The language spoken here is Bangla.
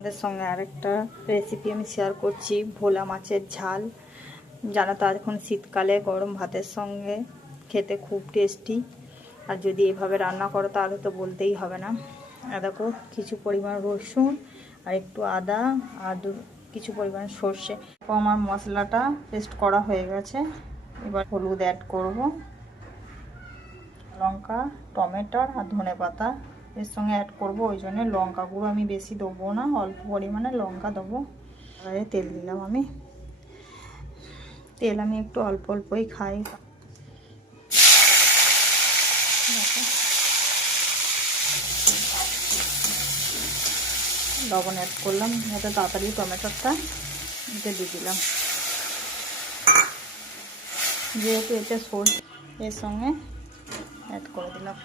আপনাদের সঙ্গে আরেকটা রেসিপি আমি শেয়ার করছি, ভোলা মাছের ঝাল। জানো তো এখন শীতকালে গরম ভাতের সঙ্গে খেতে খুব টেস্টি, আর যদি এভাবে রান্না করো তাহলে তো বলতেই হবে না। আর দেখো কিছু পরিমাণ রসুন আর একটু আদা আর কিছু পরিমাণ সর্ষে। আমার মশলাটা পেস্ট করা হয়ে গেছে। এবার হলুদ অ্যাড করব, লঙ্কা, টমেটো আর ধনেপাতা এর সঙ্গে অ্যাড করব। ওই জন্য লঙ্কা গুঁড়ো আমি বেশি দেবো না, অল্প পরিমাণে লঙ্কা দেবো। এবারে তেল দিলাম। তেল আমি একটু অল্প অল্পই খাই। লবণ অ্যাড করলাম যাতে তাড়াতাড়ি টমেটোটা দিয়ে দিলাম। যেহেতু এটা সর্ষে এর সঙ্গে অ্যাড করে দিলাম।